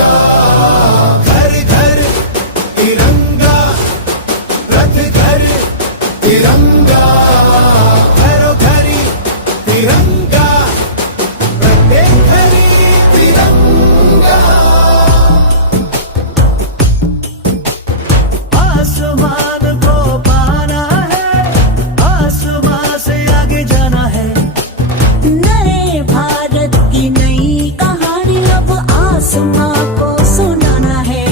तिरंगा, घर घर तिरंगा, रथ घर तिरंगा, घरो घरी तिरंगा, प्रत्येक घरी तिरंगा। आसमान को पाना है, आसमान से आगे जाना है, नए भारत की नई कहानी अब आसमां को सुनाना है।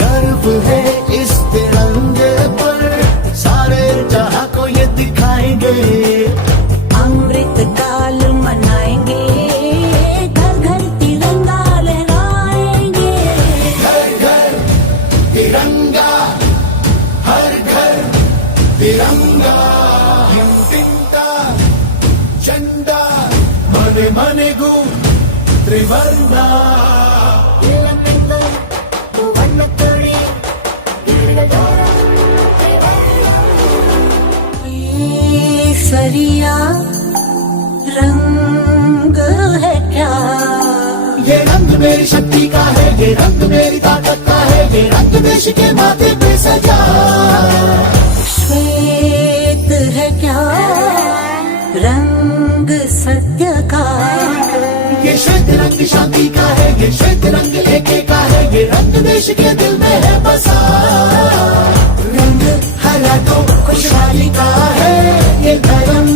गर्व है इस तिरंगे पर, सारे जहां को ये दिखाएंगे। अमृत काल मनाएंगे, घर घर तिरंगा लहराएंगे। घर घर तिरंगा, हर घर तिरंगा, इंटिंटा झंडा मने मने गु त्रिवर्णा। केसरिया रंग है क्या? ये रंग मेरी शक्ति का है, ये रंग मेरी ताकत का है, ये रंग देश के माथे पे सजा। श्वेत है क्या? रंग सत्य का। ये श्वेत रंग शांति का है, ये श्वेत रंग एके का है, ये रंग देश के दिल में है बसा। रंग हरा तो खुशहाली का है, ये धर्म